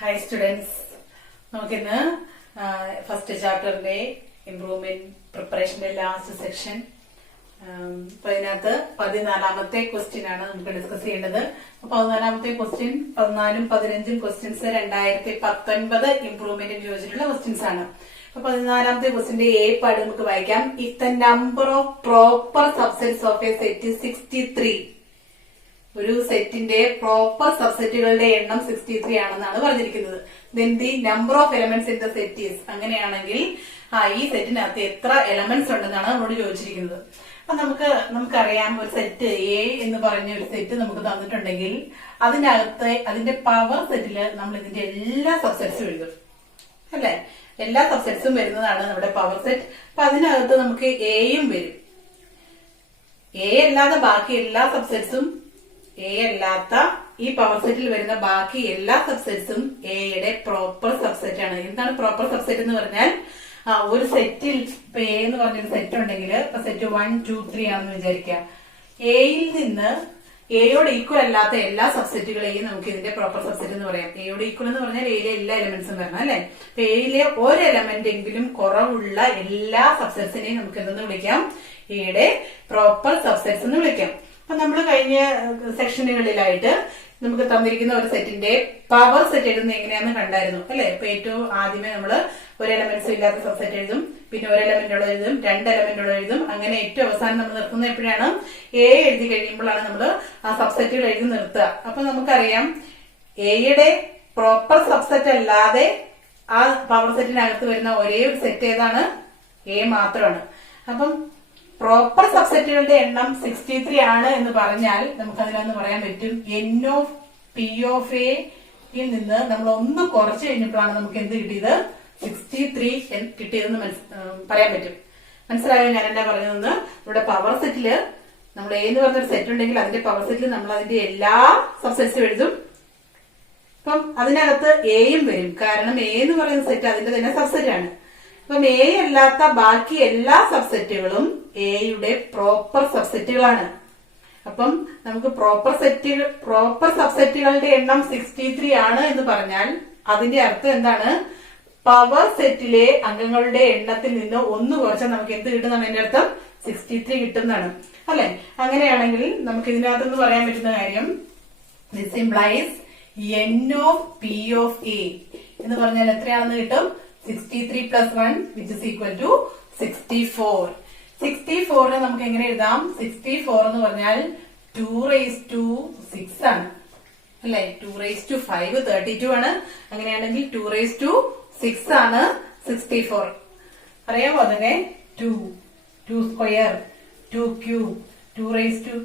Hi students, നമുക്കിന്ന് first ചാപ്റ്ററിന്റെ improvement പ്രിപ്പറേഷന്റെ last section. അപ്പൊ ഇതിനകത്ത് 14ാമത്തെ ക്വസ്റ്റ്യൻ ആണ് നമുക്ക് ഡിസ്കസ് ചെയ്യേണ്ടത്. 14ാമത്തെ ക്വസ്റ്റ്യൻ 14ഉം 15ഉം ക്വസ്റ്റ്യൻസ് 2019 ഇംപ്രൂവ്മെന്റിന് ചോദിച്ചിട്ടുള്ള ക്വസ്റ്റ്യൻസ് ആണ്. അപ്പൊ 14ാമത്തെ ക്വസ്റ്റ്യന്റെ എ പാർട്ട് നമുക്ക് വായിക്കാം. If the number of proper subsets of A set 63, ഒരു സെറ്റിന്റെ പ്രോപ്പർ സബ്സെറ്റുകളുടെ എണ്ണം 63 ആണെന്നാണ് പറഞ്ഞിരിക്കുന്നത്. Then the number of elements in the set is, അങ്ങനെയാണെങ്കിൽ ഈ സെറ്റിനകത്ത് എത്ര എലമെന്റ്സ് ഉണ്ടെന്നാണ് നമ്മളോട് ചോദിച്ചിരിക്കുന്നത്. അപ്പൊ നമുക്കറിയാം, ഒരു സെറ്റ് എ എന്ന് പറഞ്ഞ ഒരു സെറ്റ് നമുക്ക് തന്നിട്ടുണ്ടെങ്കിൽ അതിനകത്ത് അതിന്റെ പവർ സെറ്റില് നമ്മൾ ഇതിന്റെ എല്ലാ സബ്സെറ്റ്സും എഴുതും, അല്ലെ? എല്ലാ സബ്സെറ്റ്സും വരുന്നതാണ് നമ്മുടെ പവർ സെറ്റ്. അപ്പൊ അതിനകത്ത് നമുക്ക് എയും വരും. എ അല്ലാതെ ബാക്കി എല്ലാ സബ്സെറ്റ്സും, എ അല്ലാത്ത ഈ പവർ സെറ്റിൽ വരുന്ന ബാക്കി എല്ലാ സബ്സെറ്റ്സും എയുടെ പ്രോപ്പർ സബ്സെറ്റ് ആണ്. എന്താണ് പ്രോപ്പർ സബ്സെറ്റ് എന്ന് പറഞ്ഞാൽ, ഒരു സെറ്റിൽ ഇപ്പൊ എ എന്ന് പറഞ്ഞൊരു സെറ്റ് ഉണ്ടെങ്കിൽ ഇപ്പൊ സെറ്റ് 1, 2, 3 ആണെന്ന് വിചാരിക്കാം. എയിൽ നിന്ന് എയോട് ഈക്വൽ അല്ലാത്ത എല്ലാ സബ്സെറ്റുകളെയും നമുക്ക് ഇതിന്റെ പ്രോപ്പർ സബ്സെറ്റ് എന്ന് പറയാം. എയോട് ഈക്വൽ എന്ന് പറഞ്ഞാൽ എയിലെ എല്ലാ എലമെന്റ്സും വരണം, അല്ലെ? അപ്പൊ എയിലെ ഒരു എലമെന്റ് എങ്കിലും കുറവുള്ള എല്ലാ സബ്സെറ്റ്സിനെയും നമുക്ക് എന്തെന്ന് വിളിക്കാം? എയുടെ പ്രോപ്പർ സബ്സെറ്റ്സ് എന്ന് വിളിക്കാം. അപ്പൊ നമ്മൾ കഴിഞ്ഞ സെക്ഷനുകളിലായിട്ട് നമുക്ക് തന്നിരിക്കുന്ന ഒരു സെറ്റിന്റെ പവർ സെറ്റ് എഴുതുന്നത് എങ്ങനെയാന്ന് കണ്ടായിരുന്നു, അല്ലെ? ഇപ്പൊ ഏറ്റവും ആദ്യമേ നമ്മള് ഒരു എലമെന്റ്സും ഇല്ലാത്ത സബ്സെറ്റ് എഴുതും, പിന്നെ ഒരു എലമെന്റ് ഉള്ള എഴുതും, 2 എലമെന്റുള്ള എഴുതും. അങ്ങനെ ഏറ്റവും അവസാനം നമ്മൾ നിർത്തുന്നത് എപ്പോഴാണ്? എ എഴുതി കഴിയുമ്പോഴാണ് നമ്മൾ ആ സബ്സെറ്റുകൾ എഴുതി നിർത്തുക. അപ്പൊ നമുക്കറിയാം, എയുടെ പ്രോപ്പർ സബ്സെറ്റ് അല്ലാതെ ആ പവർ സെറ്റിനകത്ത് വരുന്ന ഒരേ ഒരു സെറ്റ് ഏതാണ്? എ മാത്രമാണ്. അപ്പം പ്രോപ്പർ സബ്സെറ്റുകളുടെ എണ്ണം 63 ആണ് എന്ന് പറഞ്ഞാൽ നമുക്ക് അതിനൊന്ന് പറയാൻ പറ്റും, എൻ ഓഫ് പി ഓഫ് എയിൽ നിന്ന് നമ്മൾ ഒന്ന് കുറച്ച് കഴിഞ്ഞപ്പോഴാണ് നമുക്ക് എന്ത് കിട്ടിയത്? 63 കിട്ടിയതെന്ന് പറയാൻ പറ്റും. മനസ്സിലായോ ഞാൻ എന്താ പറഞ്ഞതെന്ന്? ഇവിടെ പവർ സെറ്റില് നമ്മൾ എ എന്ന് പറഞ്ഞൊരു സെറ്റ് ഉണ്ടെങ്കിൽ അതിന്റെ പവർ സെറ്റിൽ നമ്മൾ അതിന്റെ എല്ലാ സബ്സെറ്റ്സും എഴുതും. അപ്പം അതിനകത്ത് എയും വരും, കാരണം എ എന്ന് പറയുന്ന സെറ്റ് അതിന്റെ തന്നെ സബ്സെറ്റ് ആണ്. അപ്പം എ അല്ലാത്ത ബാക്കി എല്ലാ സബ്സെറ്റുകളും എയുടെ പ്രോപ്പർ സബ്സെറ്റുകളാണ്. അപ്പം നമുക്ക് പ്രോപ്പർ സബ്സെറ്റുകളുടെ എണ്ണം 63 ആണ് എന്ന് പറഞ്ഞാൽ അതിന്റെ അർത്ഥം എന്താണ്? പവർ സെറ്റിലെ അംഗങ്ങളുടെ എണ്ണത്തിൽ നിന്ന് ഒന്ന് കുറച്ചാൽ നമുക്ക് എന്ത് കിട്ടുന്നതാണ് അതിന്റെ അർത്ഥം? 63 കിട്ടുന്നതാണ്, അല്ലെ? അങ്ങനെയാണെങ്കിൽ നമുക്ക് ഇതിനകത്തുനിന്ന് പറയാൻ പറ്റുന്ന കാര്യം, this implies N of P of A എന്ന് പറഞ്ഞാൽ എത്രയാണെന്ന് കിട്ടും? 63 plus 1 which is equal to 64. 64 നമുക്ക് എങ്ങനെ എഴുതാം? 64 എന്ന് പറഞ്ഞാൽ 2 raised to 6 ആണ്, അല്ലെ? 2 raised to 5 32 ആണ്. അങ്ങനെയാണെങ്കിൽ 2 raised to 6 ആണ് 64. അറിയാമോ അതിനെ? 2 square, 2 cube, 2 raised to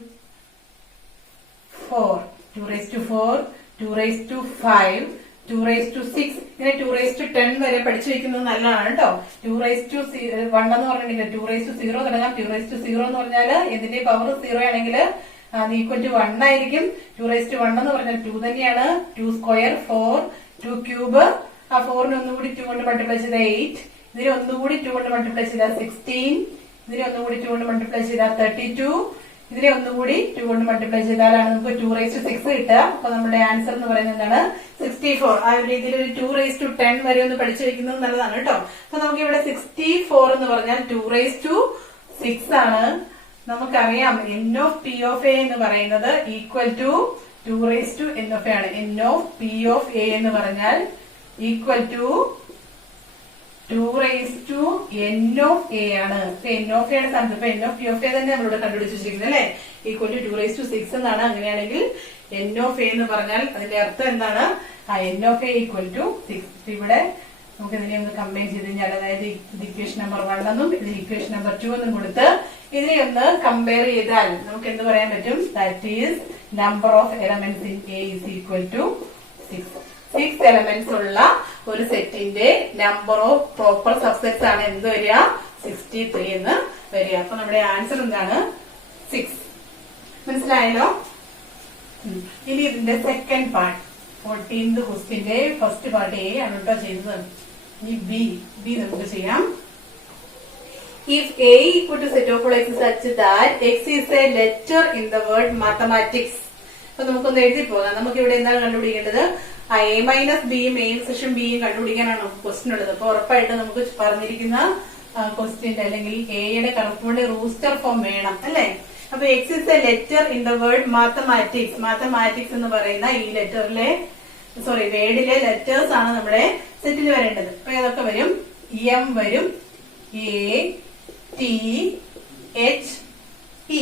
4, 2 raised to 4, 2 raised to 5, 2 raised to 6, ഇങ്ങനെ 2 raised to 10 വരെ പഠിച്ചു വെക്കുന്നത് നല്ലതാണ് കേട്ടോ. 2 raised to 1 എന്ന് പറഞ്ഞിട്ടുണ്ടെങ്കിൽ 2 raised to 0 തുടങ്ങാം. 2 raised to 0 എന്ന് പറഞ്ഞാൽ എന്തിന്റെ പവർ 0 ആണെങ്കിൽ ഈക്വൽ ടു 1 ആയിരിക്കും. 2 raised to 1 എന്ന് പറഞ്ഞാൽ 2 തന്നെയാണ്. 2 സ്ക്വയർ 4, 2 ക്യൂബ്, ആ 4ന് ഒന്നുകൂടി 2 കൊണ്ട് മൾട്ടിപ്ലൈ ചെയ്ത 8, ഇതിനെ ഒന്നുകൂടി 2 കൊണ്ട് മൾട്ടിപ്ലൈ ചെയ്ത 16, ഇതിനെ ഒന്നുകൂടി 2 കൊണ്ട് മൾട്ടിപ്ലൈ ചെയ്ത 32, ഇതിനെ ഒന്നുകൂടി 2 കൊണ്ട് മൾട്ടിപ്ലൈ ചെയ്താലാണ് നമുക്ക് 2 raised to 6 കിട്ടുക. അപ്പൊ നമ്മുടെ ആൻസർ എന്ന് പറയുന്നത് എന്താണ്? 64. ആ ഒരു രീതിയിൽ ഒരു 2 raised to 10 വരെ ഒന്ന് പഠിച്ചു വെക്കുന്നത് നല്ലതാണ് കേട്ടോ. അപ്പൊ നമുക്ക് ഇവിടെ 64 എന്ന് പറഞ്ഞാൽ 2 raised to 6 ആണ്. നമുക്കറിയാം N of P of A എന്ന് പറയുന്നത് equal to 2 raised to N of A ആണ്. N of P of A എന്ന് പറഞ്ഞാൽ equal to 2 raised to n of a ആണ്. n of a ആണ് സ്ഥാനത്ത്. ഇപ്പൊ n of p of a തന്നെ നമ്മളിവിടെ കണ്ടുപിടിച്ച് വെച്ചിരിക്കുന്നത്, അല്ലെ? ഈക്വൽ ടു 2 raised to 6 എന്നാണ്. അങ്ങനെയാണെങ്കിൽ n of a എന്ന് പറഞ്ഞാൽ അതിന്റെ അർത്ഥം എന്താണ്? n of a equal to 6. ഇവിടെ നമുക്ക് ഇതിനെ ഒന്ന് കമ്പൈൻ ചെയ്ത് കഴിഞ്ഞാൽ, അതായത് ഇത് ഇക്വേഷൻ നമ്പർ 1 എന്നും ഇത് ഇക്വേഷൻ നമ്പർ 2 എന്നും കൊടുത്ത് ഇതിനെ ഒന്ന് കമ്പയർ ചെയ്താൽ നമുക്ക് എന്ത് പറയാൻ പറ്റും? That is number of elements in A is equal to 6. 6 elements ഉള്ള ഒരു സെറ്റിന്റെ നമ്പർ ഓഫ് പ്രോപ്പർ സബ്സെറ്റ്സ് ആണ് എന്ത് വരിക? 63 എന്ന് വരിക. അപ്പൊ നമ്മുടെ ആൻസർ എന്താണ്? 6. മനസ്സിലായല്ലോ? ഇനി ഇതിന്റെ സെക്കൻഡ് പാർട്ട്, 14th ക്വസ്റ്റ്യന്റെ ഫസ്റ്റ് പാർട്ട് എ ആണ് കേട്ടോ ചെയ്തത്. ഇനി ബി നമുക്ക് ചെയ്യാം. If A equal to set of all x such that x is a letter in the word mathematics, അപ്പൊ നമുക്കൊന്ന് എഴുതി പോകാം. നമുക്ക് ഇവിടെ എന്താണ് കണ്ടുപിടിക്കേണ്ടത്? എ മൈനസ് ബിയും എ ഇന്റർസെക്ഷൻ ബിയും കണ്ടുപിടിക്കാനാണ് ക്വസ്റ്റ്യൻ ഉള്ളത്. അപ്പൊ ഉറപ്പായിട്ട് നമുക്ക് പറഞ്ഞിരിക്കുന്ന ക്വസ്റ്റ്യന്റെ അല്ലെങ്കിൽ എയുടെ കറസ്പോണ്ടിങ് റൂസ്റ്റർ ഫോം വേണം അല്ലെ. അപ്പൊ X is a letter in the word mathematics. Mathematics എന്ന് പറയുന്ന ഈ വേർഡിലെ ലെറ്റേഴ്സ് ആണ് നമ്മുടെ സെറ്റിൽ വരേണ്ടത്. അപ്പൊ ഏതൊക്കെ വരും? എം വരും, എ, ടി, എച്ച്, ഇ,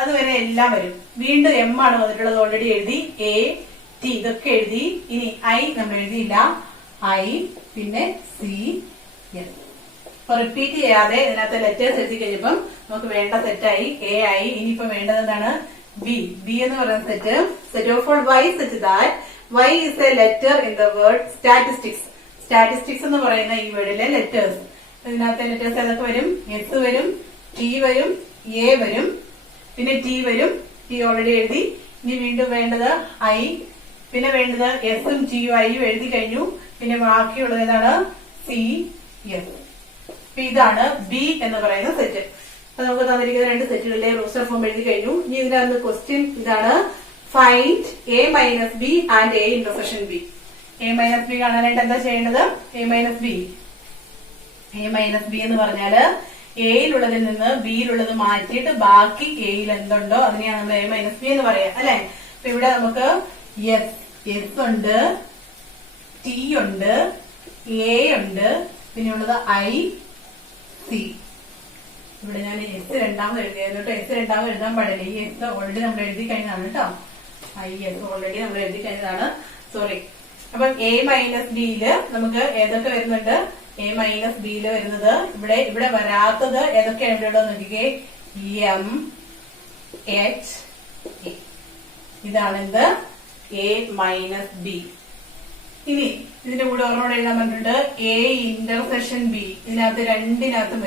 അതുവരെ എല്ലാം വരും. വീണ്ടും എം ആണ് വന്നിട്ടുള്ളത്, ഓൾറെഡി എഴുതി. എ, ടി ഇതൊക്കെ എഴുതി. ഇനി ഐ നമ്മൾ എഴുതിയില്ല. ഐ, പിന്നെ സി, എസ്. അപ്പൊ റിപ്പീറ്റ് ചെയ്യാതെ ഇതിനകത്ത് ലെറ്റേഴ്സ് എഴുതി കഴിഞ്ഞപ്പം നമുക്ക് വേണ്ട സെറ്റായി. എ ആയി. ഇനിയിപ്പോ വേണ്ടത് എന്താണ്? ബി. ബി എന്ന് പറയുന്ന set of all Y such that Y is a letter in the word statistics. Statistics എന്ന് പറയുന്ന ഈ വേർഡിലെ ലെറ്റേഴ്സ്, ഇതിനകത്തെ ലെറ്റേഴ്സ് ഏതൊക്കെ വരും? എസ് വരും, ടി വരും, എ വരും, പിന്നെ ടി വരും. ടി ഓൾറെഡി എഴുതി. ഇനി വീണ്ടും വേണ്ടത് ഐ, പിന്നെ വേണ്ടത് എസും ടിയും ഐയും എഴുതി കഴിഞ്ഞു. പിന്നെ ബാക്കിയുള്ളത് ഏതാണ്? C, S. അപ്പൊ ഇതാണ് ബി എന്ന് പറയുന്ന സെറ്റ്. അപ്പൊ നമുക്ക് തന്നിരിക്കുന്ന രണ്ട് സെറ്റുകളിലെ റൂസ്റ്റർ ഫോം എഴുതി കഴിഞ്ഞു. ഇനി ഇതിനകത്ത് ക്വസ്റ്റ്യൻ ഇതാണ്, find A minus B and A intersection B. A minus B കാണാനായിട്ട് എന്താ ചെയ്യേണ്ടത്? എ മൈനസ് ബി എന്ന് പറഞ്ഞാല് എയിലുള്ളതിൽ നിന്ന് ബിയിലുള്ളത് മാറ്റിയിട്ട് ബാക്കി എയിൽ എന്തുണ്ടോ അതിനെയാണ് നമ്മൾ എ മൈനസ് ബി എന്ന് പറയാം അല്ലെ. അപ്പൊ ഇവിടെ നമുക്ക് എസ് ഉണ്ട്, ടി ഉണ്ട്, എ ഉണ്ട്, പിന്നെ ഉള്ളത് ഐ, സി. ഇവിടെ ഞാൻ എസ് രണ്ടാമത് എഴുതിയായിരുന്നു കേട്ടോ. എസ് രണ്ടാമത് എഴുതാൻ പാടില്ല. ഈ എസ് ഓൾറെഡി നമ്മൾ എഴുതി കഴിഞ്ഞതാണ് കേട്ടോ. ഐ, എസ് ഓൾറെഡി നമ്മൾ എഴുതി കഴിഞ്ഞതാണ്. സോറി. അപ്പം എ മൈനസ് ബിയില് നമുക്ക് ഏതൊക്കെ വരുന്നുണ്ട്? എ മൈനസ് ബിയില് വരുന്നത് ഇവിടെ വരാത്തത് ഏതൊക്കെയാണ് ഇവിടെ നോക്കിക്കേ. M, H, A. ഇതാണ് എന്ത്? A minus B. ഇനി ഇതിന്റെ കൂടെ ഓർമ്മയോടെ എഴുതാൻ പറഞ്ഞിട്ടുണ്ട് എ ഇന്റർസെക്ഷൻ ബി. ഇതിനകത്ത് രണ്ടിനകത്തും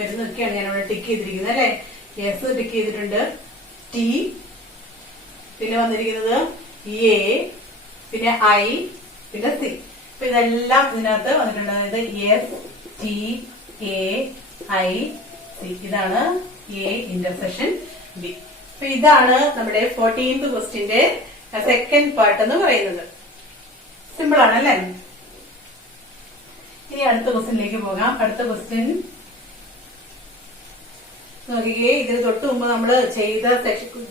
വരുന്നതൊക്കെയാണ് ഞാൻ ഇവിടെ ടിക്ക് ചെയ്തിരിക്കുന്നത് അല്ലെ. എസ് ടിക്ക് ചെയ്തിട്ടുണ്ട്, ടി, പിന്നെ വന്നിരിക്കുന്നത് എ, പിന്നെ ഐ, പിന്നെ സി. അപ്പൊ ഇതെല്ലാം ഇതിനകത്ത് വന്നിട്ടുണ്ട്. അതായത് S, T, A, I, C. ഇതാണ് എ ഇന്റർസെക്ഷൻ ബി. അപ്പൊ ഇതാണ് നമ്മുടെ 14th ക്വസ്റ്റ്യന്റെ സെക്കൻഡ് പാർട്ട് എന്ന് പറയുന്നത്. സിമ്പിൾ ആണ് അല്ലെ. ഇനി അടുത്ത ക്വസ്റ്റ്യനിലേക്ക് പോകാം. അടുത്ത ക്വസ്റ്റ്യൻ നോക്കിക്കേ. ഇതിന് തൊട്ടുമുമ്പ് നമ്മള്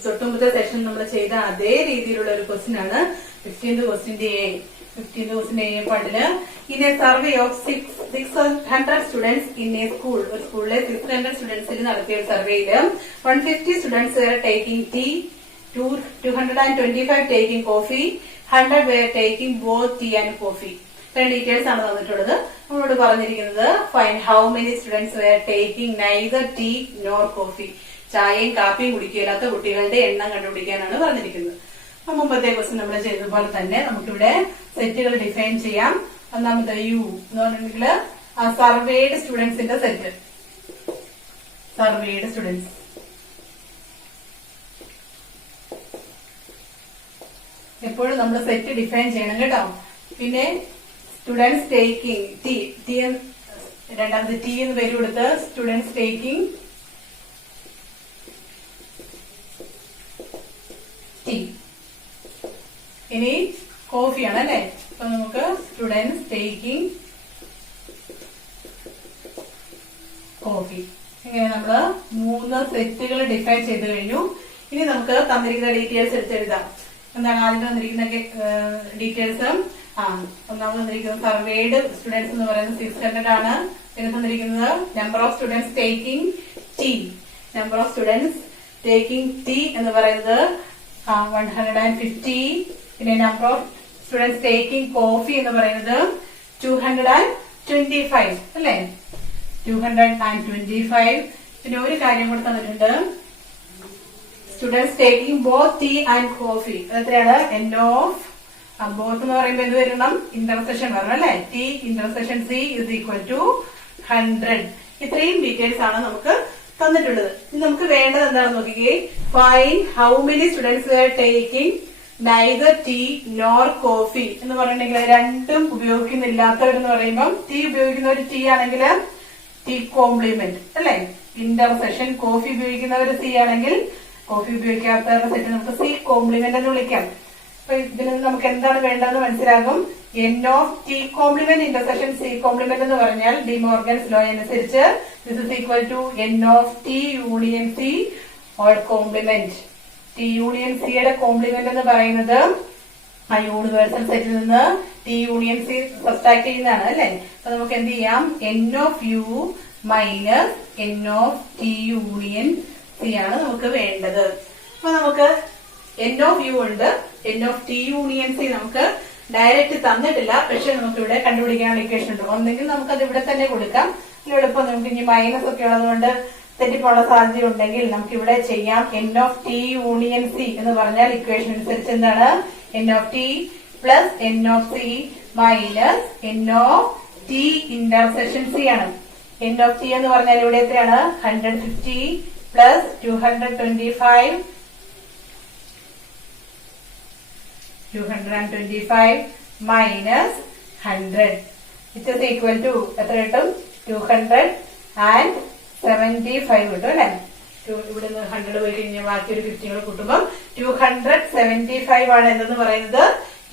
തൊട്ടുമുമ്പത്തെ സെഷൻ നമ്മൾ ചെയ്ത അതേ രീതിയിലുള്ള ഒരു ക്വസ്റ്റ്യൻ ആണ് 15th ക്വസ്റ്റ്യന്റെ എ പാർട്ടില്. In a survey of 600 students in a school. ഒരു സ്കൂളിലെ 600 സ്റ്റുഡൻസിൽ നടത്തിയ ഒരു സർവേയില് 150 students were taking tea, 225 taking coffee, 100 were taking both tea and coffee. ഇത്രയും ഡീറ്റെയിൽസ് ആണ് തന്നിട്ടുള്ളത്. നമ്മളോട് പറഞ്ഞിരിക്കുന്നത് find how many students were taking neither tea nor coffee. ചായയും കാപ്പിയും കുടിക്കില്ലാത്ത കുട്ടികളുടെ എണ്ണം കണ്ടുപിടിക്കാനാണ് പറഞ്ഞിരിക്കുന്നത്. മുമ്പത്തെ ക്വസ്റ്റ്യൻ നമ്മൾ ചെയ്തതുപോലെ തന്നെ നമുക്കിവിടെ സെറ്റുകൾ ഡിഫൈൻ ചെയ്യാം. ഒന്നാമത്തെ യു എന്ന് പറഞ്ഞിട്ടുണ്ടെങ്കിൽ സർവേഡ് സ്റ്റുഡൻസിന്റെ സെറ്റ്. സർവേഡ് സ്റ്റുഡൻസ് എപ്പോഴും നമ്മൾ സെറ്റ് ഡിഫൈൻ ചെയ്യണം കേട്ടോ. പിന്നെ സ്റ്റുഡൻസ് ടേക്കിംഗ് ടി രണ്ടാമത്തെ ടി എന്ന് പേര് കൊടുത്ത് സ്റ്റുഡൻസ് ടേക്കിംഗ് ടി. ഇനി കോഫിയാണ് അല്ലെ. അപ്പൊ നമുക്ക് സ്റ്റുഡൻസ് ടേക്കിംഗ് കോഫി. ഇങ്ങനെ നമ്മള് 3 സെറ്റുകൾ ഡിഫൈൻ ചെയ്ത് കഴിഞ്ഞു. ഇനി നമുക്ക് തന്നിരിക്കുന്ന ഡീറ്റെയിൽസ് എടുത്തെഴുതാം. എന്താണ് ആദ്യം വന്നിരിക്കുന്ന ഡീറ്റെയിൽസ്? ഒന്നാമത് വന്നിരിക്കുന്നത് സർവേഡ് സ്റ്റുഡൻസ് എന്ന് പറയുന്നത് 600 ആണ്. പിന്നെ തന്നിരിക്കുന്നത് number of students taking T. Number of students taking T എന്ന് പറയുന്നത് 150. പിന്നെ number of students taking coffee എന്ന് പറയുന്നത് 225 അല്ലെ. 225. പിന്നെ ഒരു കാര്യം കൂടെ തന്നിട്ടുണ്ട്, students taking both tea and coffee. അതെത്രയാണ്? എൻ ഓഫ് ബോത്ത് എന്ന് പറയുമ്പോൾ എന്ത് വരണം? ഇന്റർസെക്ഷൻ വരണം അല്ലെ. T intersection C is equal to 100. ഇത്രയും ഡീറ്റെയിൽസ് ആണ് നമുക്ക് തന്നിട്ടുള്ളത്. ഇനി നമുക്ക് വേണ്ടത് എന്താണെന്ന് നോക്കിക്കേ. Find how many students were taking neither tea nor coffee എന്ന് പറഞ്ഞിട്ടുണ്ടെങ്കിൽ രണ്ടും ഉപയോഗിക്കുന്നില്ലാത്തവരെന്ന് പറയുമ്പോൾ ടീ ഉപയോഗിക്കുന്നവർ ടി ആണെങ്കിൽ ടി കോംപ്ലിമെന്റ് അല്ലെ, ഇന്റർസെക്ഷൻ. കോഫി ഉപയോഗിക്കുന്നവർ സി ആണെങ്കിൽ കോഫി ഉപയോഗിക്കാത്തവരുടെ സെറ്റ് നമുക്ക് സി കോംപ്ലിമെന്റ് എന്ന് വിളിക്കാം. അപ്പൊ ഇതിൽ നിന്ന് നമുക്ക് എന്താണ് വേണ്ടതെന്ന് മനസ്സിലാകും. N of T complement intersection C complement എന്ന് പറഞ്ഞാൽ ഡി മോർഗൻസ് ലോ അനുസരിച്ച് this is equal to N of T union C all complement. T union സിയുടെ കോംപ്ലിമെന്റ് എന്ന് പറയുന്നത് ആ യൂണിവേഴ്സൽ സെറ്റിൽ നിന്ന് ടി യൂണിയൻ സി സബ്സ്ട്രാക്ട് ചെയ്യുന്നതാണ് അല്ലെ. അപ്പൊ നമുക്ക് എന്ത് ചെയ്യാം, N of U minus N of T union C ആണ് നമുക്ക് വേണ്ടത്. അപ്പൊ നമുക്ക് എൻ ഓഫ് യു ഉണ്ട്, N of T union C നമുക്ക് ഡയറക്റ്റ് തന്നിട്ടില്ല, പക്ഷെ നമുക്ക് ഇവിടെ കണ്ടുപിടിക്കാനുള്ള ഇക്വേഷൻ ഉണ്ട്. ഒന്നെങ്കിൽ നമുക്കത് ഇവിടെ തന്നെ കൊടുക്കാം, എളുപ്പം നമുക്ക് ഇനി മൈനസ് ഒക്കെ ഉള്ളതുകൊണ്ട് തെറ്റിപ്പോള്ള സാധ്യത ഉണ്ടെങ്കിൽ നമുക്ക് ഇവിടെ ചെയ്യാം. N of T union C എന്ന് പറഞ്ഞാൽ ഇക്വേഷൻ അനുസരിച്ച് എന്താണ്, N of T plus N of C minus N of T intersection C ആണ്. എൻ ഓഫ് ടി എന്ന് പറഞ്ഞാൽ ഇവിടെ എത്രയാണ്, 150 plus 225 minus 100 which is equal to എത്ര കിട്ടും, 275 കിട്ടും അല്ലെ. ഇവിടെ നിന്ന് 100 പോയി കഴിഞ്ഞാൽ ബാക്കി ഒരു 50 കൂടെ കൂട്ടുമ്പോൾ 275 ആണ് എന്തെന്ന് പറയുന്നത്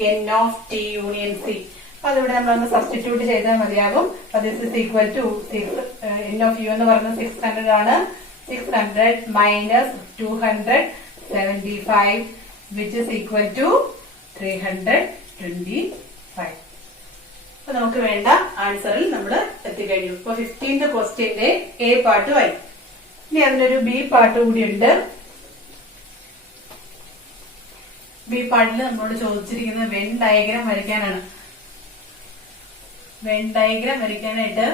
N of T union C. അപ്പൊ അതിവിടെ നമ്മളൊന്ന് സബ്സ്റ്റിറ്റ്യൂട്ട് ചെയ്താൽ മതിയാകും. This is equal to N of U എന്ന് പറയുന്നത് 600 ആണ്. 600 minus 275 which is equal to 325. അപ്പൊ നമുക്ക് വേണ്ട ആൻസറിൽ നമ്മൾ എത്തിക്കഴിഞ്ഞു. ഇപ്പൊ 15th ക്വസ്റ്റ്യന്റെ എ പാർട്ട് ആയി. ഇനി അതിനൊരു ബി പാർട്ട് കൂടിയുണ്ട്. ബി പാർട്ടിൽ നമ്മളോട് ചോദിച്ചിരിക്കുന്നത് വെൻ ഡയഗ്രാം വരയ്ക്കാനാണ്. വെൻ ഡയഗ്രാം വരയ്ക്കാനായിട്ട്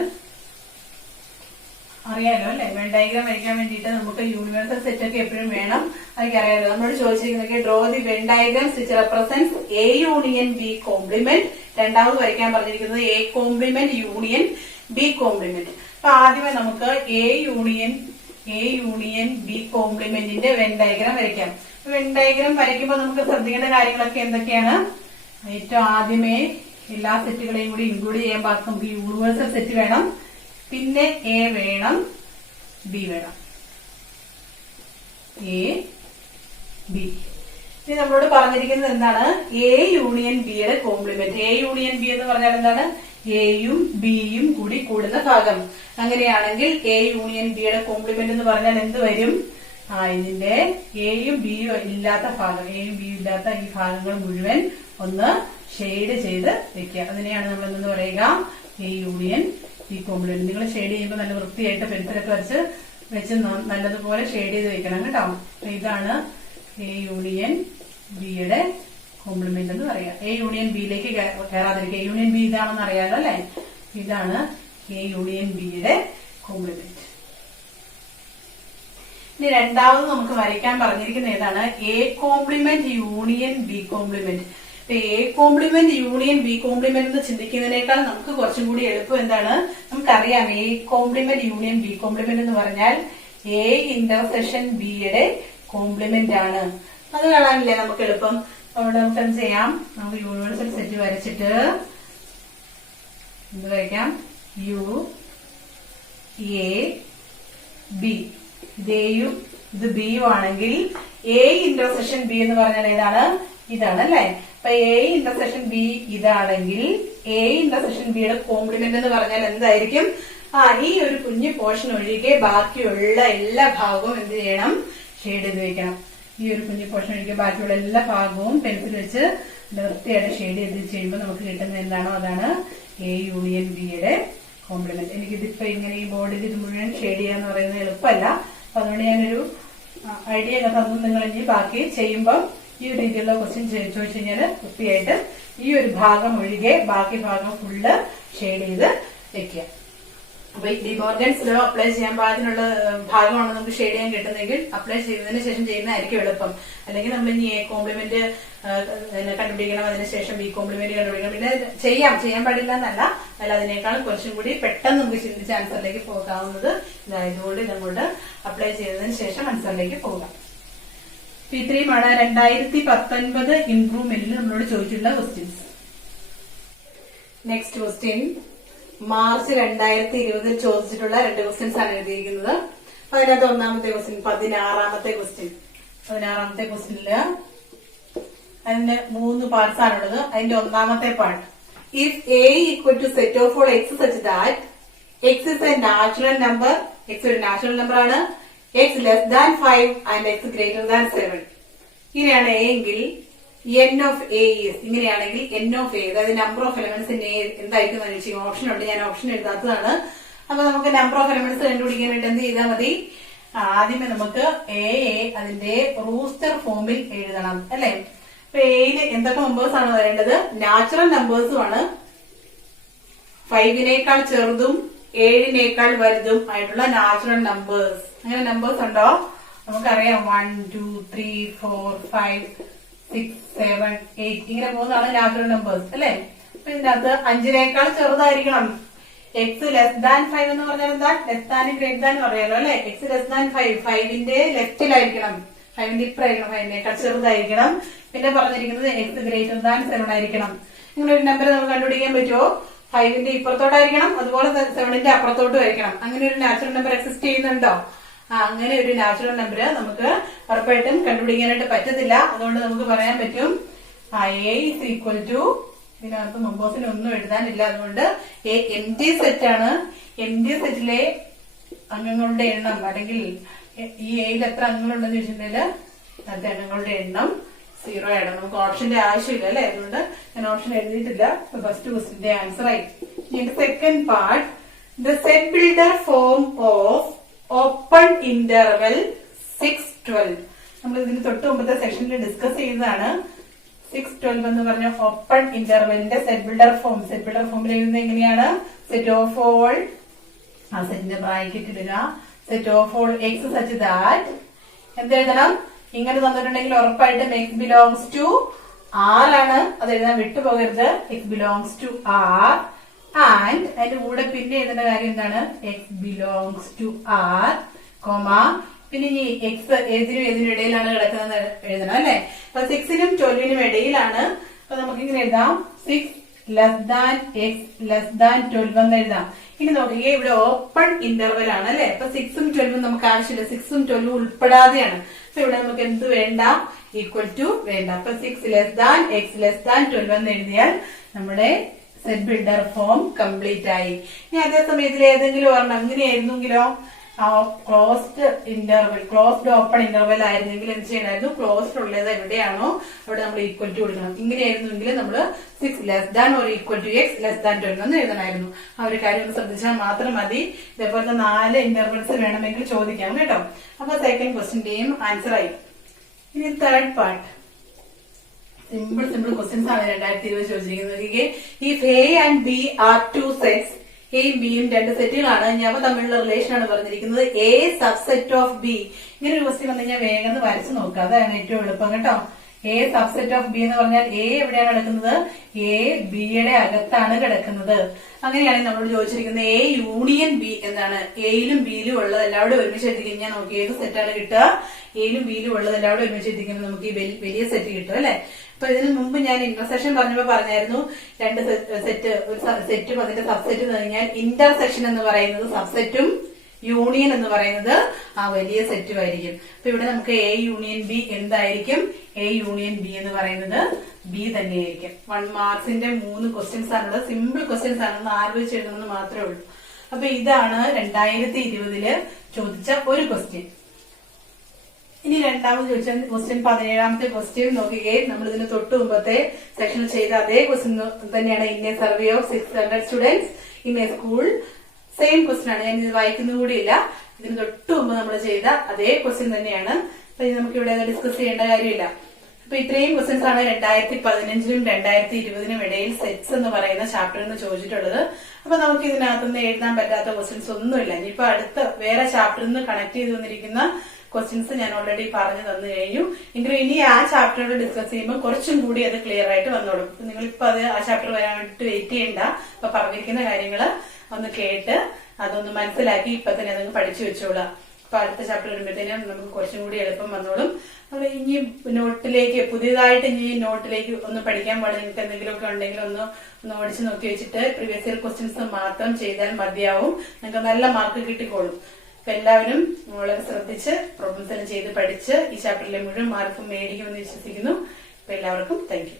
അറിയാലോ അല്ലെ. വെൻ ഡയഗ്രാം വരയ്ക്കാൻ വേണ്ടിയിട്ട് നമുക്ക് യൂണിവേഴ്സൽ സെറ്റ് ഒക്കെ എപ്പോഴും വേണം, അതൊക്കെ അറിയാലോ. നമ്മളോട് ചോദിച്ചിരിക്കുന്നത് draw the Venn diagrams which represents A union B complement. രണ്ടാമത് വരയ്ക്കാൻ പറഞ്ഞിരിക്കുന്നത് A complement union B complement. അപ്പൊ ആദ്യമേ നമുക്ക് എ യൂണിയൻ ബി കോംപ്ലിമെന്റിന്റെ വെൻ ഡയഗ്രാം വരയ്ക്കാം. വെൻ ഡയഗ്രാം വരയ്ക്കുമ്പോൾ നമുക്ക് ശ്രദ്ധിക്കേണ്ട കാര്യങ്ങളൊക്കെ എന്തൊക്കെയാണ്, ഏറ്റവും ആദ്യമേ എല്ലാ സെറ്റുകളെയും കൂടി ഇൻക്ലൂഡ് ചെയ്യാൻ പാകത്ത് നമുക്ക് യൂണിവേഴ്സൽ സെറ്റ് വേണം, പിന്നെ എ വേണം, ബി വേണം, എ ബി. ഇനി നമ്മളോട് പറഞ്ഞിരിക്കുന്നത് എന്താണ്, എ യൂണിയൻ ബിയുടെ കോംപ്ലിമെന്റ്. എ യൂണിയൻ ബി എന്ന് പറഞ്ഞാൽ എന്താണ്, എയും ബിയും കൂടി കൂടുന്ന ഭാഗം. അങ്ങനെയാണെങ്കിൽ എ യൂണിയൻ ബിയുടെ കോംപ്ലിമെന്റ് എന്ന് പറഞ്ഞാൽ എന്ത് വരും, ഇതിന്റെ എയും ബിയും ഇല്ലാത്ത ഭാഗം, എയും ബിയും ഇല്ലാത്ത ഈ ഭാഗങ്ങൾ മുഴുവൻ ഒന്ന് ഷെയ്ഡ് ചെയ്ത് വെക്കുക. അതിനെയാണ് നമ്മൾ എന്തെന്ന് പറയുക, എ യൂണിയൻ ബി കോംപ്ലിമെന്റ്. നിങ്ങൾ ഷെയ്ഡ് ചെയ്യുമ്പോൾ നല്ല വൃത്തിയായിട്ട് പെൻസിലൊക്കെ വെച്ച് നല്ലതുപോലെ ഷെയ്ഡ് ചെയ്ത് വെക്കണം കേട്ടോ. ഇതാണ് എ യൂണിയൻ ബിയുടെ കോംപ്ലിമെന്റ് എന്ന് പറയാം. എ യൂണിയൻ ബിയിലേക്ക് കയറാതിരിക്കുക. എ യൂണിയൻ ബി ഇതാണെന്ന് അറിയാലോ അല്ലെ. ഇതാണ് എ യൂണിയൻ ബിയുടെ കോംപ്ലിമെന്റ്. ഇനി രണ്ടാമത് നമുക്ക് വരയ്ക്കാൻ പറഞ്ഞിരിക്കുന്ന ഏതാണ്, A complement union B complement. A complement union B complement എന്ന് ചിന്തിക്കുന്നതിനേക്കാൾ നമുക്ക് കുറച്ചും കൂടി എളുപ്പം എന്താണ്, നമുക്കറിയാം A complement union B complement എന്ന് പറഞ്ഞാൽ എ ഇന്റർസെക്ഷൻ ബിയുടെ കോംപ്ലിമെന്റ് ആണ്. അത് കാണാനില്ലേ നമുക്ക് എളുപ്പം. അവിടെ നമുക്ക് എന്ത് ചെയ്യാം, നമുക്ക് യൂണിവേഴ്സൽ സെറ്റ് വരച്ചിട്ട് എന്ത് വരയ്ക്കാം, യു എ ബി. ഇത് എയും ഇത് ബിയും ആണെങ്കിൽ എ ഇന്റർസെക്ഷൻ ബി എന്ന് പറഞ്ഞാൽ ഏതാണ്, ഇതാണ് അല്ലെ. അപ്പൊ എ ഇന്റർസെക്ഷൻ ബി ഇതാണെങ്കിൽ എ ഇന്റർസെക്ഷൻ ബിയുടെ കോംപ്ലിമെന്റ് എന്ന് പറഞ്ഞാൽ എന്തായിരിക്കും, ഈ ഒരു കുഞ്ഞു പോർഷൻ ഒഴികെ ബാക്കിയുള്ള എല്ലാ ഭാഗവും എന്ത് ചെയ്യണം, ഷെയ്ഡ് ചെയ്ത് വെക്കണം. ഈ ഒരു കുഞ്ഞു പോർഷൻ ഒഴികെ ബാക്കിയുള്ള എല്ലാ ഭാഗവും പെൻസിൽ വെച്ച് വൃത്തിയായിട്ട് ഷെയ്ഡ് ചെയ്ത് ചെയ്യുമ്പോൾ നമുക്ക് കിട്ടുന്ന എന്താണോ അതാണ് എ യൂണിയൻ ബിയുടെ കോംപ്ലിമെന്റ്. എനിക്കിതിപ്പോ ഇങ്ങനെ ഈ ബോർഡിൽ ഇത് മുഴുവൻ ഷെയ്ഡ് ചെയ്യാന്ന് പറയുന്നത് എളുപ്പമല്ല. അപ്പൊ അതുകൊണ്ട് ഞാനൊരു ഐഡിയ ഒക്കെ തന്നു. നിങ്ങൾ ഇനി ബാക്കി ചെയ്യുമ്പോൾ ഈ ഒരു രീതിയിലുള്ള ക്വസ്റ്റ്യൻ ചോദിച്ചു കഴിഞ്ഞാൽ വൃത്തിയായിട്ട് ഈ ഒരു ഭാഗം ഒഴികെ ബാക്കി ഭാഗം ഫുള്ള് ഷെയ്ഡ് ചെയ്ത് വെക്കുക. അപ്പൊ ഈ ഡിമോർഗൻസ് ലോ അപ്ലൈ ചെയ്യാൻ പാകത്തിനുള്ള ഭാഗമാണ് നമുക്ക് ഷെയ്ഡ് ചെയ്യാൻ കിട്ടുന്നതെങ്കിൽ അപ്ലൈ ചെയ്തതിനു ശേഷം ചെയ്യുന്നതായിരിക്കും എളുപ്പം. അല്ലെങ്കിൽ നമ്മൾ ഇനി എ കോംപ്ലിമെന്റ് കണ്ടുപിടിക്കണം, അതിനുശേഷം ബി കോംപ്ലിമെന്റ് കണ്ടുപിടിക്കണം. പിന്നെ ചെയ്യാൻ പാടില്ല എന്നല്ല, അല്ല അതിനേക്കാൾ കുറച്ചും കൂടി പെട്ടെന്ന് നമുക്ക് ചിന്തിച്ച് ആൻസറിലേക്ക് പോകാവുന്നത് ഇതായതുകൊണ്ട് ഇതങ്ങോട്ട് അപ്ലൈ ചെയ്തതിനു ശേഷം ആൻസറിലേക്ക് പോകാം. ഇത്രയുമാണ് 2019 ഇംപ്രൂവ്മെന്റിൽ നമ്മളോട് ചോദിച്ചിട്ടുള്ള ക്വസ്റ്റ്യൻസ്. നെക്സ്റ്റ് ക്വസ്റ്റ്യൻ മാർച്ച് 2020 ചോദിച്ചിട്ടുള്ള 2 ക്വസ്റ്റ്യൻസ് ആണ് എഴുതിയിരിക്കുന്നത്. അതിനകത്ത് ഒന്നാമത്തെ ക്വസ്റ്റ്യൻ 16ാമത്തെ ക്വസ്റ്റ്യനില് അതിന് 3 പാർട്സ് ആണുള്ളത്. അതിന്റെ ഒന്നാമത്തെ part, if A equal to set of all X such that X is a natural number, X ഒരു നാച്ചുറൽ നമ്പർ ആണ്, X less than 5 and X greater than 7. ഇങ്ങനെയാണ് എ എങ്കിൽ എൻ ഓഫ് എ ഈസ്, ഇങ്ങനെയാണെങ്കിൽ N of A, അതായത് number of elements in A എന്തായിരിക്കും എന്ന് ചോദിച്ചാൽ option ഉണ്ട്. ഞാൻ ഓപ്ഷൻ എഴുതാത്തതാണ്. അപ്പൊ നമുക്ക് നമ്പർ ഓഫ് എലമെന്റ്സ് കണ്ടുപിടിക്കാനായിട്ട് എന്ത് ചെയ്താൽ മതി? ആദ്യമേ നമുക്ക് എ അതിന്റെ റൂസ്റ്റർ ഫോമിൽ എഴുതണം അല്ലെ. അപ്പൊ എയിൽ എന്തൊക്കെ നമ്പേഴ്സ് ആണ് വരേണ്ടത്? നാച്ചുറൽ നമ്പേഴ്സും ആണ്, 5നേക്കാൾ ചെറുതും 7നേക്കാൾ വലുതും ആയിട്ടുള്ള നാച്ചുറൽ നമ്പേഴ്സ്. അങ്ങനെ നമ്പേഴ്സ് ഉണ്ടോ? നമുക്കറിയാം 1 2 3 4 5 6 7 8 ഇങ്ങനെ പോകുന്നതാണ് നാച്ചുറൽ നമ്പേഴ്സ് അല്ലെ. അപ്പൊ ഇതിനകത്ത് 5നേക്കാൾ ചെറുതായിരിക്കണം. എക്സ് ലെസ് ദാൻ 5 എന്ന് പറഞ്ഞാൽ എന്താ? ലെസ് ദാനും ഗ്രേറ്റ് ദാനും അറിയാലോ അല്ലെ. എക്സ് ലെസ് ദാൻ 5, 5ന്റെ ലെഫ്റ്റിലായിരിക്കണം, 5ന്റെ ഇപ്പറായിരിക്കണം, 5നേക്കാൾ ചെറുതായിരിക്കണം. പിന്നെ പറഞ്ഞിരിക്കുന്നത് എക്സ് ഗ്രേറ്റർ ദാൻ 7 ആയിരിക്കണം. ഇങ്ങനെ ഒരു നമ്പർ നമുക്ക് കണ്ടുപിടിക്കാൻ പറ്റുമോ? 5ന്റെ ഇപ്പുറത്തോട്ടായിരിക്കണം, അതുപോലെ 7ന്റെ അപ്പുറത്തോട്ടും ആയിരിക്കണം. അങ്ങനെ ഒരു നാച്ചുറൽ നമ്പർ എക്സിസ്റ്റ് ചെയ്യുന്നുണ്ടോ? അങ്ങനെ ഒരു നാച്ചുറൽ നമ്പർ നമുക്ക് ഉറപ്പായിട്ടും കണ്ടുപിടിക്കാനായിട്ട് പറ്റത്തില്ല. അതുകൊണ്ട് നമുക്ക് പറയാൻ പറ്റും എ ഇസ് ഈക്വൽ ടു, ഇതിനകത്ത് നമ്പേഴ്സിന് ഒന്നും എഴുതാനില്ല, അതുകൊണ്ട് എ എം ടി സെറ്റ് ആണ്. എം ടി സെറ്റിലെ അംഗങ്ങളുടെ എണ്ണം, അല്ലെങ്കിൽ ഈ എയിൽ എത്ര അംഗങ്ങളുണ്ടെന്ന് ചോദിച്ചിട്ടുണ്ടെങ്കിൽ അതിന്റെ അംഗങ്ങളുടെ എണ്ണം 0 ആണ്. നമുക്ക് ഓപ്ഷന്റെ ആവശ്യമില്ല അല്ലെ, അതുകൊണ്ട് ഞാൻ ഓപ്ഷൻ എഴുതിയിട്ടില്ല. ഫസ്റ്റ് ക്വസ്റ്റിന്റെ ആൻസർ ആയി. Second part, the set builder form of open interval 6 12. നമ്മൾ ഇതിന് തൊട്ട് മുമ്പത്തെ സെക്ഷനിൽ ഡിസ്കസ് ചെയ്തതാണ്. 6 12 എന്ന് പറഞ്ഞ ഓപ്പൺ ഇന്റർവെലിന്റെ set builder form. Set builder ഫോമിൽ എഴുതുന്നത് എങ്ങനെയാണ്? സെറ്റ് ഓഫ് ഓൾ, ആ സെറ്റിന്റെ ബ്രാക്കറ്റ് ഇടുക, set of all X such that എന്തെഴുതണം? ഇങ്ങനെ തന്നിട്ടുണ്ടെങ്കിൽ ഉറപ്പായിട്ടും എക്സ് ബിലോങ്സ് ടു ആർ ആണ്, അത് എഴുതാൻ വിട്ടുപോകരുത്. X belongs to R and അതിന്റെ കൂടെ പിന്നെ എഴുതേണ്ട കാര്യം എന്താണ്? X belongs to R comma, പിന്നെ ഈ എക്സ് ഏതിനും ഇടയിലാണ് കിടക്കുന്നത് എഴുതണം അല്ലെ. അപ്പൊ 6നും 12നും ഇടയിലാണ്. അപ്പൊ നമുക്ക് ഇങ്ങനെ എഴുതാം, 6 less than X less than 12 എന്ന് എഴുതാം. ഇനി നോക്കിയേ, ഇവിടെ ഓപ്പൺ ഇന്റർവെൽ ആണ് അല്ലെ. അപ്പൊ 6ഉം 12ഉം നമുക്ക് ആവശ്യമില്ല, 6ഉം 12ഉം ഉൾപ്പെടാതെയാണ്. അപ്പൊ ഇവിടെ നമുക്ക് എന്ത് വേണ്ട? ഈക്വൽ ടു വേണ്ട. അപ്പൊ 6 less than X less than 12 എന്ന് എഴുതിയാൽ നമ്മുടെ സെറ്റ് ബിൽഡർ ഫോം കംപ്ലീറ്റ് ആയി. ഇനി അതേ സമയത്തിൽ ഏതെങ്കിലും ഒരെണ്ണം ഇങ്ങനെയായിരുന്നെങ്കിലോ, closed interval, closed open interval ആയിരുന്നെങ്കിൽ എന്ത് ചെയ്യണമായിരുന്നു? ക്ലോസ്ഡ് ഉള്ളത് എവിടെയാണോ അവിടെ നമ്മൾ ഈക്വൽ ടു കൊടുക്കണം. ഇങ്ങനെയായിരുന്നെങ്കിൽ നമ്മൾ 6 less than or equal to X less than 12 എന്ന് എഴുതണമായിരുന്നു. ആ ഒരു കാര്യം ഒന്ന് ശ്രദ്ധിച്ചാൽ മാത്രം മതി. ഇതേപോലത്തെ 4 ഇന്റർവെൽസ് വേണമെങ്കിൽ ചോദിക്കാം കേട്ടോ. അപ്പൊ സെക്കൻഡ് ക്വസ്റ്റിന്റെയും ആൻസർ ആയി. ഇനി തേർഡ് പാർട്ട്, സിമ്പിൾ ക്വസ്റ്റ്യൻസ് ആണ് 2020 ചോദിച്ചിരിക്കുന്നത്. If A and B are 2 sets, എയും ബിയും 2 സെറ്റുകളാണ്, ഞാൻ തമ്മിലുള്ള റിലേഷൻ ആണ് പറഞ്ഞിരിക്കുന്നത്. A subset of B. ഇങ്ങനെ ഒരു ക്വസ്റ്റ്യൻ വന്നു കഴിഞ്ഞാൽ വേഗം വരച്ചു നോക്കുക, അതാണ് ഏറ്റവും എളുപ്പം കേട്ടോ. എ സബ്സെറ്റ് ഓഫ് ബി എന്ന് പറഞ്ഞാൽ എ എവിടെയാണ് കിടക്കുന്നത്? എ ബിയുടെ അകത്താണ് കിടക്കുന്നത്. അങ്ങനെയാണെങ്കിൽ നമ്മളോട് ചോദിച്ചിരിക്കുന്നത് എ യൂണിയൻ ബി എന്നാണ്. എയിലും ബിയിലും ഉള്ളത് എല്ലാവരും ഒരുമിച്ച് എത്തിക്കഴിഞ്ഞാൽ നമുക്ക് ഏത് സെറ്റാണ് കിട്ടുക? എയിലും ബിയിലും ഉള്ളത് എല്ലാവരും ഒരുമിച്ച് എത്തിക്കുമ്പോൾ നമുക്ക് ഈ വലിയ സെറ്റ് കിട്ടും അല്ലെ. അപ്പൊ ഇതിനു മുമ്പ് ഞാൻ ഇന്റർസെക്ഷൻ പറഞ്ഞപ്പോ പറഞ്ഞായിരുന്നു 2 സെറ്റ്, ഒരു സെറ്റും അതിന്റെ സബ്സെറ്റ് എന്ന് കഴിഞ്ഞാൽ ഇന്റർസെക്ഷൻ എന്ന് പറയുന്നത് സബ്സെറ്റും യൂണിയൻ എന്ന് പറയുന്നത് ആ വലിയ സെറ്റും ആയിരിക്കും. അപ്പൊ ഇവിടെ നമുക്ക് എ യൂണിയൻ ബി എന്തായിരിക്കും? എ യൂണിയൻ ബി എന്ന് പറയുന്നത് ബി തന്നെയായിരിക്കും. 1 മാർക്സിന്റെ 3 ക്വസ്റ്റ്യൻസ് ആണുള്ളത്. സിമ്പിൾ ക്വസ്റ്റ്യൻസ് ആണെന്ന് ആലോചിച്ച് എഴുതുന്നത് മാത്രമേ ഉള്ളൂ. അപ്പൊ ഇതാണ് 2020 ചോദിച്ച ഒരു ക്വസ്റ്റ്യൻ. ഇനി രണ്ടാമത് ചോദിച്ച ക്വസ്റ്റ്യൻ 17ാമത്തെ ക്വസ്റ്റ്യൻ നോക്കുകയും നമ്മൾ ഇതിന് തൊട്ട് മുമ്പത്തെ സെക്ഷനിൽ ചെയ്ത അതേ ക്വസ്റ്റ്യൻ തന്നെയാണ്. In a survey of 600 students in a school. Same question ആണ്, ഞാൻ ഇത് വായിക്കുന്ന കൂടിയില്ല. ഇതിന് തൊട്ട് മുമ്പ് നമ്മൾ ചെയ്ത അതേ ക്വസ്റ്റ്യൻ തന്നെയാണ്. അപ്പൊ ഇത് നമുക്ക് ഇവിടെ ഡിസ്കസ് ചെയ്യേണ്ട കാര്യമില്ല. അപ്പൊ ഇത്രയും ക്വസ്റ്റ്യൻസ് ആണ് 2015നും 2020നും ഇടയിൽ സെറ്റ്സ് എന്ന് പറയുന്ന ചാപ്റ്ററിൽ നിന്ന് ചോദിച്ചിട്ടുള്ളത്. അപ്പൊ നമുക്ക് ഇതിനകത്തുനിന്ന് എഴുതാൻ പറ്റാത്ത ക്വസ്റ്റ്യൻസ് ഒന്നുമില്ല. ഇനിയിപ്പോ അടുത്ത വേറെ ചാപ്റ്ററിൽ നിന്ന് കണക്ട് ചെയ്ത് വന്നിരിക്കുന്ന ക്വസ്റ്റ്യൻസ് ഞാൻ ഓൾറെഡി പറഞ്ഞു തന്നു കഴിഞ്ഞു. എങ്കിലും ഇനി ആ ചാപ്റ്ററോട് ഡിസ്കസ് ചെയ്യുമ്പോൾ കുറച്ചും കൂടി അത് ക്ലിയർ ആയിട്ട് വന്നോളും. നിങ്ങളിപ്പോ അത് ആ ചാപ്റ്റർ വരാൻ വേണ്ടിട്ട് വെയിറ്റ് ചെയ്യണ്ട. അപ്പൊ പറഞ്ഞിരിക്കുന്ന കാര്യങ്ങള് ഒന്ന് കേട്ട് അതൊന്ന് മനസ്സിലാക്കി ഇപ്പൊ തന്നെ അതങ്ങ് പഠിച്ചു വെച്ചോളാം. അപ്പൊ അടുത്ത ചാപ്റ്റർ വരുമ്പോഴത്തേനും നമുക്ക് കുറച്ചും കൂടി എളുപ്പം വന്നോളും. നമ്മൾ ഇനി നോട്ടിലേക്ക് പുതിയതായിട്ട് ഇനി നോട്ടിലേക്ക് ഒന്ന് പഠിക്കാൻ പാടില്ല. നിങ്ങൾക്ക് എന്തെങ്കിലുമൊക്കെ ഉണ്ടെങ്കിൽ ഒന്ന് ഓടിച്ച് നോക്കി വെച്ചിട്ട് പ്രീവിയസ് ഇയർ ക്വസ്റ്റ്യൻസ് മാത്രം ചെയ്താൽ മതിയാവും. നിങ്ങൾക്ക് നല്ല മാർക്ക് കിട്ടിക്കോളും. അപ്പൊ എല്ലാവരും വളരെ ശ്രദ്ധിച്ച് പ്രോബ്ലംസ് എല്ലാം ചെയ്ത് പഠിച്ച് ഈ ചാപ്റ്ററിലെ മുഴുവൻ മാർക്കും മേടിക്കുമെന്ന് വിശ്വസിക്കുന്നു. അപ്പൊ എല്ലാവർക്കും താങ്ക് യു.